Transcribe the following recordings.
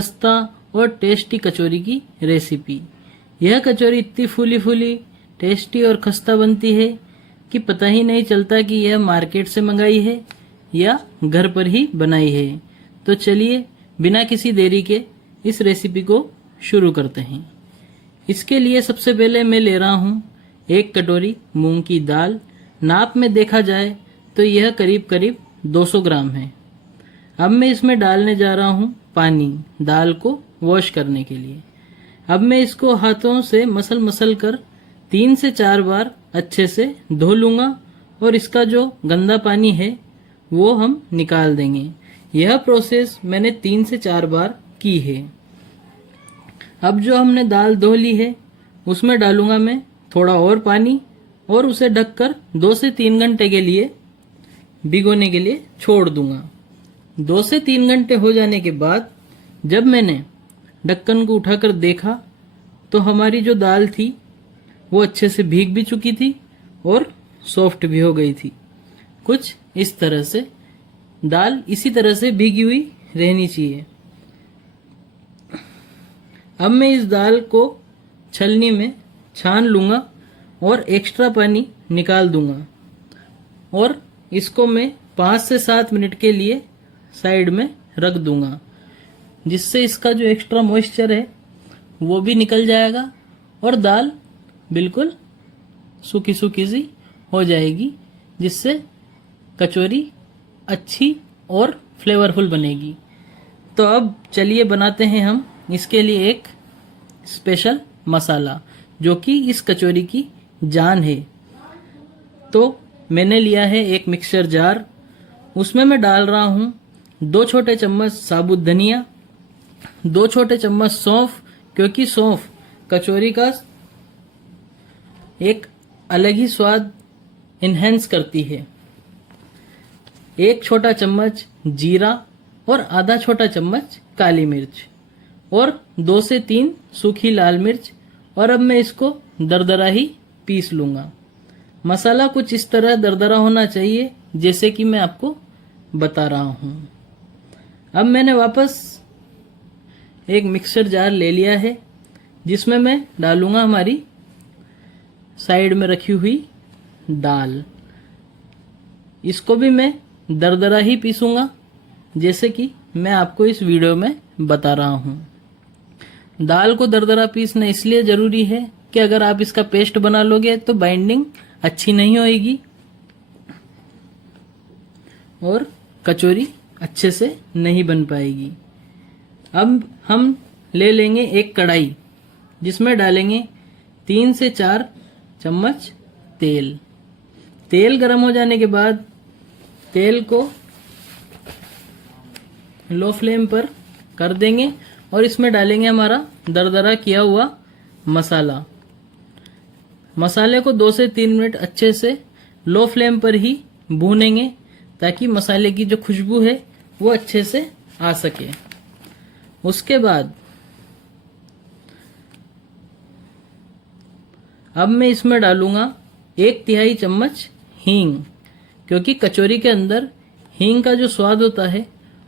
खस्ता और टेस्टी कचौरी की रेसिपी। यह कचौरी इतनी फूली फूली टेस्टी और खस्ता बनती है कि पता ही नहीं चलता कि यह मार्केट से मंगाई है या घर पर ही बनाई है। तो चलिए बिना किसी देरी के इस रेसिपी को शुरू करते हैं। इसके लिए सबसे पहले मैं ले रहा हूँ 1 कटोरी मूंग की दाल। नाप में देखा जाए तो यह करीब करीब 200 ग्राम है। अब मैं इसमें डालने जा रहा हूँ पानी, दाल को वॉश करने के लिए। अब मैं इसको हाथों से मसल कर 3 से 4 बार अच्छे से धो लूँगा और इसका जो गंदा पानी है वो हम निकाल देंगे। यह प्रोसेस मैंने 3 से 4 बार की है। अब जो हमने दाल धो ली है उसमें डालूंगा मैं थोड़ा और पानी और उसे ढककर 2 से 3 घंटे के लिए भिगोने के लिए छोड़ दूंगा। 2 से 3 घंटे हो जाने के बाद जब मैंने ढक्कन को उठाकर देखा तो हमारी जो दाल थी वो अच्छे से भीग भी चुकी थी और सॉफ्ट भी हो गई थी। कुछ इस तरह से दाल इसी तरह से भीगी हुई रहनी चाहिए। अब मैं इस दाल को छलनी में छान लूंगा और एक्स्ट्रा पानी निकाल दूंगा और इसको मैं 5 से 7 मिनट के लिए साइड में रख दूंगा, जिससे इसका जो एक्स्ट्रा मॉइस्चर है वो भी निकल जाएगा और दाल बिल्कुल सूखी सूखी सी हो जाएगी, जिससे कचौरी अच्छी और फ्लेवरफुल बनेगी। तो अब चलिए बनाते हैं हम इसके लिए एक स्पेशल मसाला जो कि इस कचौरी की जान है। तो मैंने लिया है एक मिक्सचर जार। उसमें मैं डाल रहा हूँ 2 छोटे चम्मच साबुत धनिया, 2 छोटे चम्मच सौंफ, क्योंकि सौंफ कचौरी का एक अलग ही स्वाद इन्हेंस करती है। 1 छोटा चम्मच जीरा और आधा छोटा चम्मच काली मिर्च और 2 से 3 सूखी लाल मिर्च। और अब मैं इसको दरदरा ही पीस लूंगा। मसाला कुछ इस तरह दरदरा होना चाहिए जैसे कि मैं आपको बता रहा हूं। अब मैंने वापस एक मिक्सर जार ले लिया है जिसमें मैं डालूंगा हमारी साइड में रखी हुई दाल। इसको भी मैं दरदरा ही पीसूंगा जैसे कि मैं आपको इस वीडियो में बता रहा हूं। दाल को दरदरा पीसना इसलिए जरूरी है कि अगर आप इसका पेस्ट बना लोगे तो बाइंडिंग अच्छी नहीं होएगी और कचौरी अच्छे से नहीं बन पाएगी। अब हम ले लेंगे एक कढ़ाई जिसमें डालेंगे 3 से 4 चम्मच तेल। तेल गर्म हो जाने के बाद तेल को लो फ्लेम पर कर देंगे और इसमें डालेंगे हमारा दरदरा किया हुआ मसाला। मसाले को 2 से 3 मिनट अच्छे से लो फ्लेम पर ही भूनेंगे ताकि मसाले की जो खुशबू है वो अच्छे से आ सके। उसके बाद अब मैं इसमें डालूंगा 1 तिहाई चम्मच हींग, क्योंकि कचौरी के अंदर हींग का जो स्वाद होता है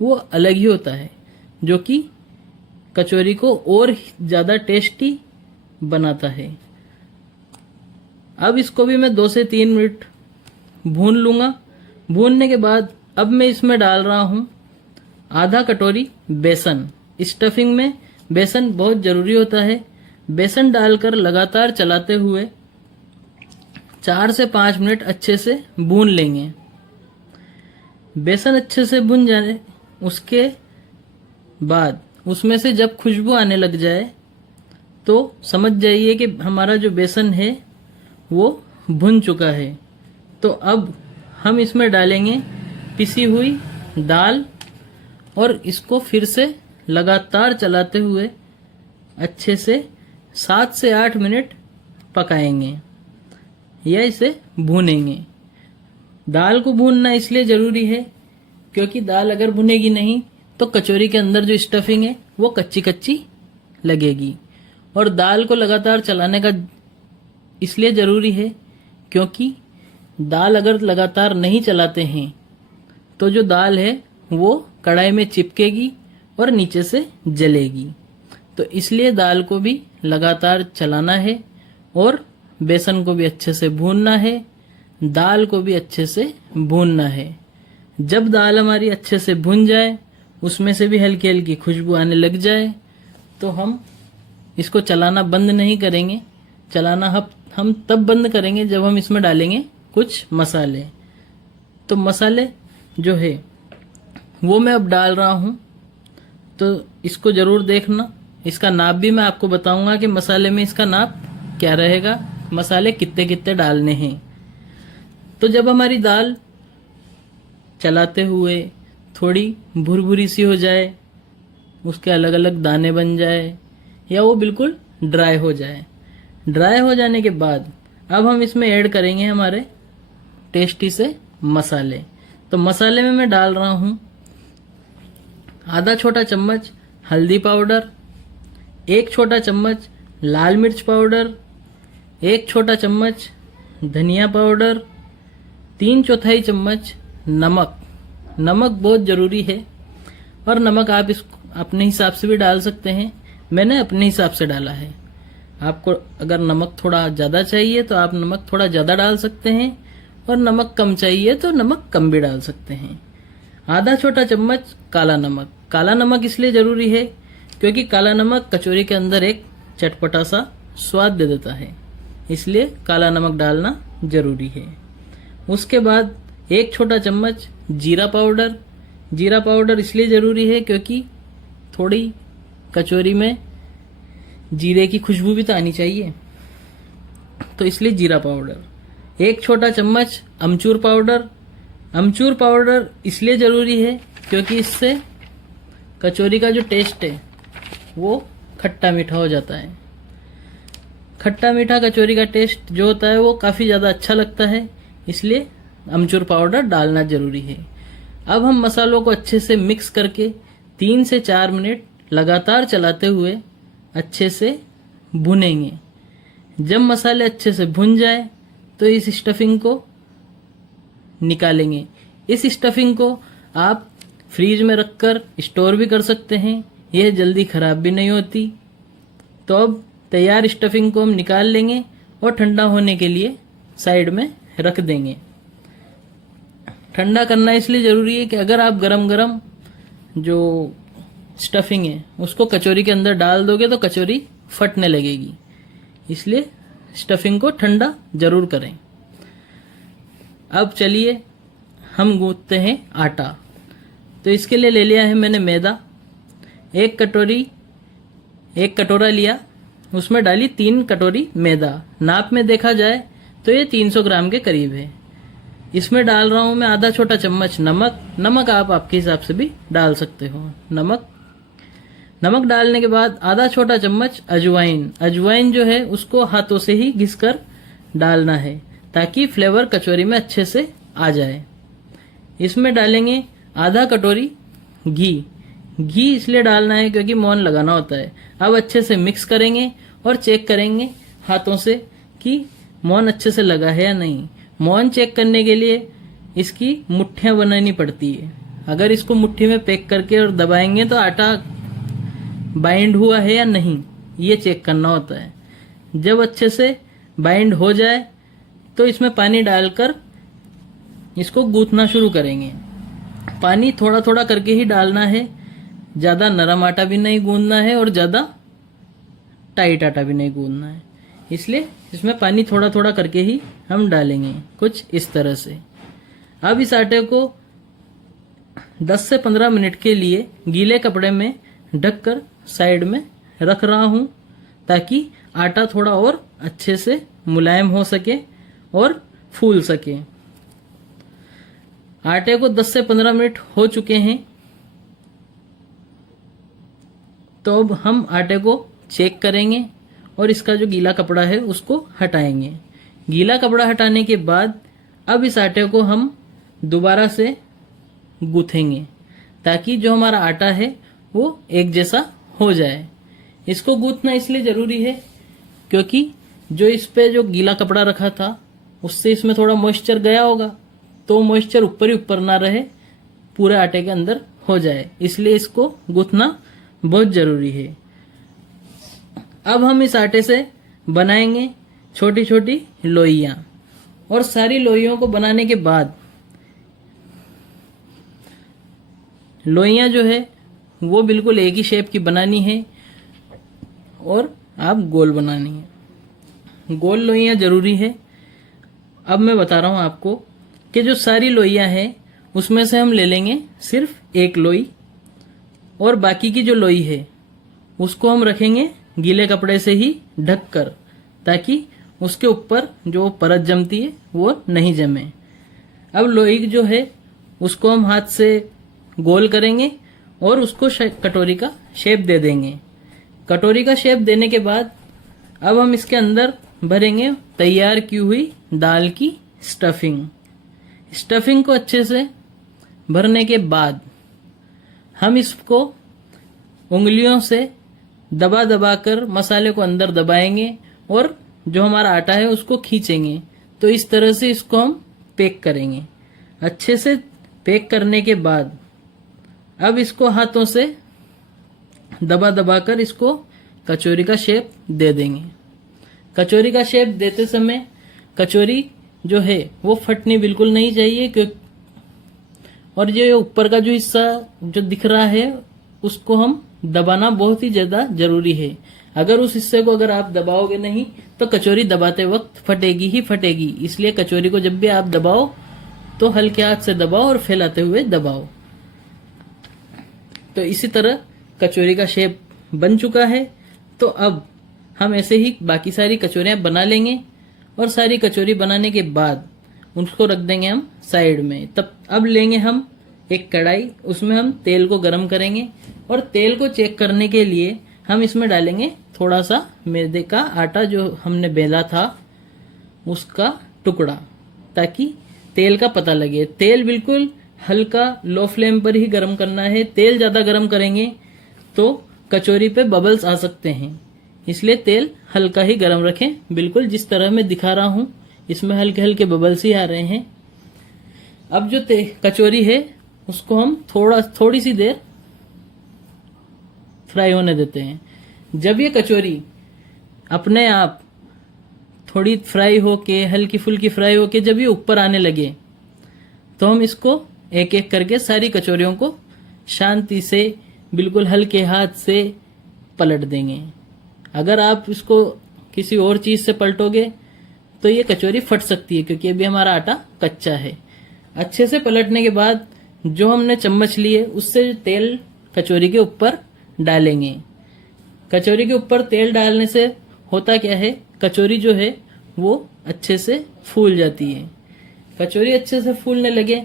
वो अलग ही होता है, जो कि कचौरी को और ज्यादा टेस्टी बनाता है। अब इसको भी मैं 2 से 3 मिनट भून लूंगा। भूनने के बाद अब मैं इसमें डाल रहा हूं आधा कटोरी बेसन। स्टफिंग में बेसन बहुत जरूरी होता है। बेसन डालकर लगातार चलाते हुए 4 से 5 मिनट अच्छे से भून लेंगे। बेसन अच्छे से भुन जाने उसके बाद उसमें से जब खुशबू आने लग जाए तो समझ जाइए कि हमारा जो बेसन है वो भुन चुका है। तो अब हम इसमें डालेंगे पिसी हुई दाल और इसको फिर से लगातार चलाते हुए अच्छे से 7 से 8 मिनट पकाएंगे या इसे भूनेंगे। दाल को भूनना इसलिए जरूरी है क्योंकि दाल अगर भुनेगी नहीं तो कचौरी के अंदर जो स्टफिंग है वो कच्ची कच्ची लगेगी। और दाल को लगातार चलाने का इसलिए जरूरी है क्योंकि दाल अगर लगातार नहीं चलाते हैं तो जो दाल है वो कढ़ाई में चिपकेगी और नीचे से जलेगी। तो इसलिए दाल को भी लगातार चलाना है और बेसन को भी अच्छे से भूनना है, दाल को भी अच्छे से भूनना है। जब दाल हमारी अच्छे से भुन जाए, उसमें से भी हल्की हल्की खुशबू आने लग जाए, तो हम इसको चलाना बंद नहीं करेंगे। चलाना हम तब बंद करेंगे जब हम इसमें डालेंगे कुछ मसाले। तो मसाले जो है वो मैं अब डाल रहा हूं, तो इसको जरूर देखना। इसका नाप भी मैं आपको बताऊंगा कि मसाले में इसका नाप क्या रहेगा, मसाले कितने कितने डालने हैं। तो जब हमारी दाल चलाते हुए थोड़ी भुरभुरी सी हो जाए, उसके अलग अलग दाने बन जाए या वो बिल्कुल ड्राई हो जाए, ड्राई हो जाने के बाद अब हम इसमें ऐड करेंगे हमारे टेस्टी से मसाले। तो मसाले में मैं डाल रहा हूं आधा छोटा चम्मच हल्दी पाउडर, 1 छोटा चम्मच लाल मिर्च पाउडर, 1 छोटा चम्मच धनिया पाउडर, 3/4 चम्मच नमक। नमक बहुत जरूरी है और नमक आप इसको अपने हिसाब से भी डाल सकते हैं। मैंने अपने हिसाब से डाला है। आपको अगर नमक थोड़ा ज़्यादा चाहिए तो आप नमक थोड़ा ज़्यादा डाल सकते हैं, और नमक कम चाहिए तो नमक कम भी डाल सकते हैं। आधा छोटा चम्मच काला नमक। काला नमक इसलिए ज़रूरी है क्योंकि काला नमक कचौरी के अंदर एक चटपटा सा स्वाद दे देता है, इसलिए काला नमक डालना ज़रूरी है। उसके बाद 1 छोटा चम्मच जीरा पाउडर। जीरा पाउडर इसलिए ज़रूरी है क्योंकि थोड़ी कचौरी में जीरे की खुशबू भी तो आनी चाहिए, तो इसलिए जीरा पाउडर। 1 छोटा चम्मच अमचूर पाउडर। अमचूर पाउडर इसलिए ज़रूरी है क्योंकि इससे कचौरी का जो टेस्ट है वो खट्टा मीठा हो जाता है। खट्टा मीठा कचौरी का टेस्ट जो होता है वो काफ़ी ज़्यादा अच्छा लगता है, इसलिए अमचूर पाउडर डालना ज़रूरी है। अब हम मसालों को अच्छे से मिक्स करके 3 से 4 मिनट लगातार चलाते हुए अच्छे से भुनेंगे। जब मसाले अच्छे से भुन जाए तो इस स्टफिंग को निकालेंगे। इस स्टफिंग को आप फ्रीज में रखकर स्टोर भी कर सकते हैं, यह जल्दी खराब भी नहीं होती। तो अब तैयार स्टफिंग को हम निकाल लेंगे और ठंडा होने के लिए साइड में रख देंगे। ठंडा करना इसलिए ज़रूरी है कि अगर आप गरम गरम जो स्टफिंग है उसको कचौरी के अंदर डाल दोगे तो कचौरी फटने लगेगी, इसलिए स्टफिंग को ठंडा जरूर करें। अब चलिए हम गूंथते हैं आटा। तो इसके लिए ले लिया है मैंने मैदा। 1 कटोरा लिया, उसमें डाली 3 कटोरी मैदा। नाप में देखा जाए तो ये 300 ग्राम के करीब है। इसमें डाल रहा हूं मैं आधा छोटा चम्मच नमक। नमक आप आपके हिसाब से भी डाल सकते हो। नमक डालने के बाद आधा छोटा चम्मच अजवाइन। अजवाइन जो है उसको हाथों से ही घिसकर डालना है ताकि फ्लेवर कचौरी में अच्छे से आ जाए। इसमें डालेंगे आधा कटोरी घी। घी इसलिए डालना है क्योंकि मौन लगाना होता है। अब अच्छे से मिक्स करेंगे और चेक करेंगे हाथों से कि मौन अच्छे से लगा है या नहीं। मौन चेक करने के लिए इसकी मुट्ठियां बनानी पड़ती है। अगर इसको मुट्ठी में पैक करके और दबाएंगे तो आटा बाइंड हुआ है या नहीं, ये चेक करना होता है। जब अच्छे से बाइंड हो जाए तो इसमें पानी डालकर इसको गूंथना शुरू करेंगे। पानी थोड़ा थोड़ा करके ही डालना है, ज़्यादा नरम आटा भी नहीं गूंथना है और ज़्यादा टाइट आटा भी नहीं गूंथना है, इसलिए इसमें पानी थोड़ा थोड़ा करके ही हम डालेंगे, कुछ इस तरह से। अब इस आटे को 10 से 15 मिनट के लिए गीले कपड़े में ढककर साइड में रख रहा हूं ताकि आटा थोड़ा और अच्छे से मुलायम हो सके और फूल सके। आटे को 10 से 15 मिनट हो चुके हैं, तो अब हम आटे को चेक करेंगे और इसका जो गीला कपड़ा है उसको हटाएंगे। गीला कपड़ा हटाने के बाद अब इस आटे को हम दोबारा से गूंथेंगे ताकि जो हमारा आटा है वो एक जैसा हो जाए। इसको गूंथना इसलिए ज़रूरी है क्योंकि जो इस पे जो गीला कपड़ा रखा था उससे इसमें थोड़ा मॉइस्चर गया होगा, तो मॉइस्चर ऊपर ही ऊपर ना रहे, पूरे आटे के अंदर हो जाए, इसलिए इसको गूंथना बहुत जरूरी है। अब हम इस आटे से बनाएंगे छोटी छोटी लोइयां, और सारी लोइयों को बनाने के बाद लोइयां जो है वो बिल्कुल एक ही शेप की बनानी है, और आप गोल बनानी है। गोल लोइयां जरूरी है। अब मैं बता रहा हूं आपको कि जो सारी लोइयां हैं उसमें से हम ले लेंगे सिर्फ एक लोई, और बाकी की जो लोई है उसको हम रखेंगे गीले कपड़े से ही ढक कर, ताकि उसके ऊपर जो परत जमती है वो नहीं जमे। अब लोई जो है उसको हम हाथ से गोल करेंगे और उसको कटोरी का शेप दे देंगे। कटोरी का शेप देने के बाद अब हम इसके अंदर भरेंगे तैयार की हुई दाल की स्टफिंग। स्टफिंग को अच्छे से भरने के बाद हम इसको उंगलियों से दबा दबा कर मसाले को अंदर दबाएंगे, और जो हमारा आटा है उसको खींचेंगे। तो इस तरह से इसको हम पैक करेंगे। अच्छे से पैक करने के बाद अब इसको हाथों से दबा दबा कर इसको कचौरी का शेप दे देंगे। कचौरी का शेप देते समय कचौरी जो है वो फटनी बिल्कुल नहीं चाहिए, क्योंकि और ये ऊपर का जो हिस्सा जो दिख रहा है उसको हम दबाना बहुत ही ज्यादा जरूरी है। अगर उस हिस्से को अगर आप दबाओगे नहीं तो कचौरी दबाते वक्त फटेगी ही फटेगी। इसलिए कचौरी को जब भी आप दबाओ तो हल्के हाथ से दबाओ और फैलाते हुए दबाओ। तो इसी तरह कचौरी का शेप बन चुका है। तो अब हम ऐसे ही बाकी सारी कचौरियां बना लेंगे, और सारी कचौरी बनाने के बाद उसको रख देंगे हम साइड में। तब अब लेंगे हम एक कढ़ाई, उसमें हम तेल को गरम करेंगे, और तेल को चेक करने के लिए हम इसमें डालेंगे थोड़ा सा मैदे का आटा जो हमने बेला था उसका टुकड़ा, ताकि तेल का पता लगे। तेल बिल्कुल हल्का लो फ्लेम पर ही गरम करना है। तेल ज्यादा गरम करेंगे तो कचौरी पे बबल्स आ सकते हैं, इसलिए तेल हल्का ही गरम रखें। बिल्कुल जिस तरह मैं दिखा रहा हूं इसमें हल्के हल्के बबल्स ही आ रहे हैं। अब जो कचौरी है उसको हम थोड़ी सी देर फ्राई होने देते हैं। जब ये कचौरी अपने आप थोड़ी फ्राई होके हल्की फुल्की फ्राई होके जब ये ऊपर आने लगे तो हम इसको एक एक करके सारी कचौरियों को शांति से बिल्कुल हल्के हाथ से पलट देंगे। अगर आप इसको किसी और चीज से पलटोगे तो ये कचौरी फट सकती है, क्योंकि अभी हमारा आटा कच्चा है। अच्छे से पलटने के बाद जो हमने चम्मच ली है उससे तेल कचौरी के ऊपर डालेंगे। कचौरी के ऊपर तेल डालने से होता क्या है, कचौरी जो है वो अच्छे से फूल जाती है। कचौरी अच्छे से फूलने लगे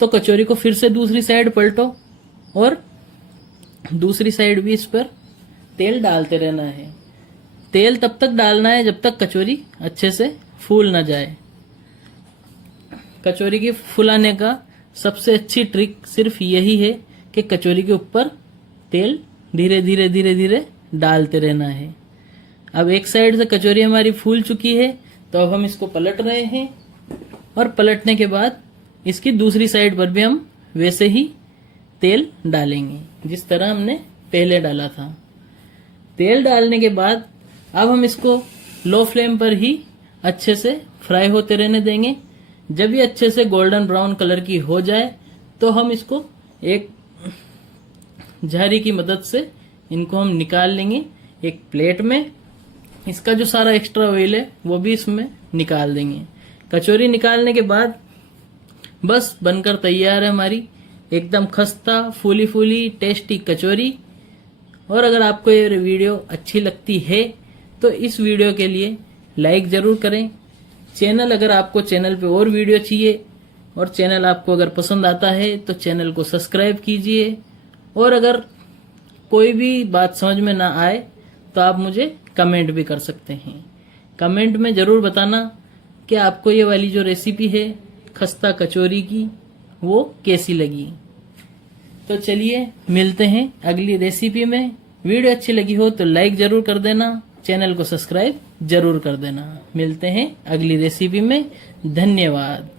तो कचौरी को फिर से दूसरी साइड पलटो, और दूसरी साइड भी इस पर तेल डालते रहना है। तेल तब तक डालना है जब तक कचौरी अच्छे से फूल ना जाए। कचौरी के फुलाने का सबसे अच्छी ट्रिक सिर्फ यही है कि कचौरी के ऊपर तेल धीरे धीरे धीरे धीरे डालते रहना है। अब एक साइड से कचौरी हमारी फूल चुकी है, तो अब हम इसको पलट रहे हैं, और पलटने के बाद इसकी दूसरी साइड पर भी हम वैसे ही तेल डालेंगे जिस तरह हमने पहले डाला था। तेल डालने के बाद अब हम इसको लो फ्लेम पर ही अच्छे से फ्राई होते रहने देंगे। जब ये अच्छे से गोल्डन ब्राउन कलर की हो जाए तो हम इसको एक झारी की मदद से इनको हम निकाल लेंगे एक प्लेट में। इसका जो सारा एक्स्ट्रा ऑयल है वो भी इसमें निकाल देंगे। कचौरी निकालने के बाद बस बनकर तैयार है हमारी एकदम खस्ता फूली फूली टेस्टी कचौरी। और अगर आपको ये वीडियो अच्छी लगती है तो इस वीडियो के लिए लाइक जरूर करें। चैनल अगर आपको चैनल पे और वीडियो चाहिए और चैनल आपको अगर पसंद आता है तो चैनल को सब्सक्राइब कीजिए। और अगर कोई भी बात समझ में ना आए तो आप मुझे कमेंट भी कर सकते हैं। कमेंट में जरूर बताना कि आपको ये वाली जो रेसिपी है खस्ता कचौरी की वो कैसी लगी। तो चलिए मिलते हैं अगली रेसिपी में। वीडियो अच्छी लगी हो तो लाइक जरूर कर देना, चैनल को सब्सक्राइब जरूर कर देना। मिलते हैं अगली रेसिपी में। धन्यवाद।